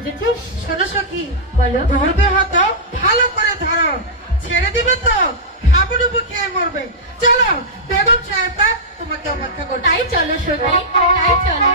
বুঝেছিস? শোনো সখী, বলো। ধরবে হতো ভালো করে ধরো, ছেড়ে দিবে তো হাবুডুবু খেয়ে মরবে। চলো বেগম সাহেবরা তোমাকে অপেক্ষা করছে। তাই চলো সখী, তাই চলো।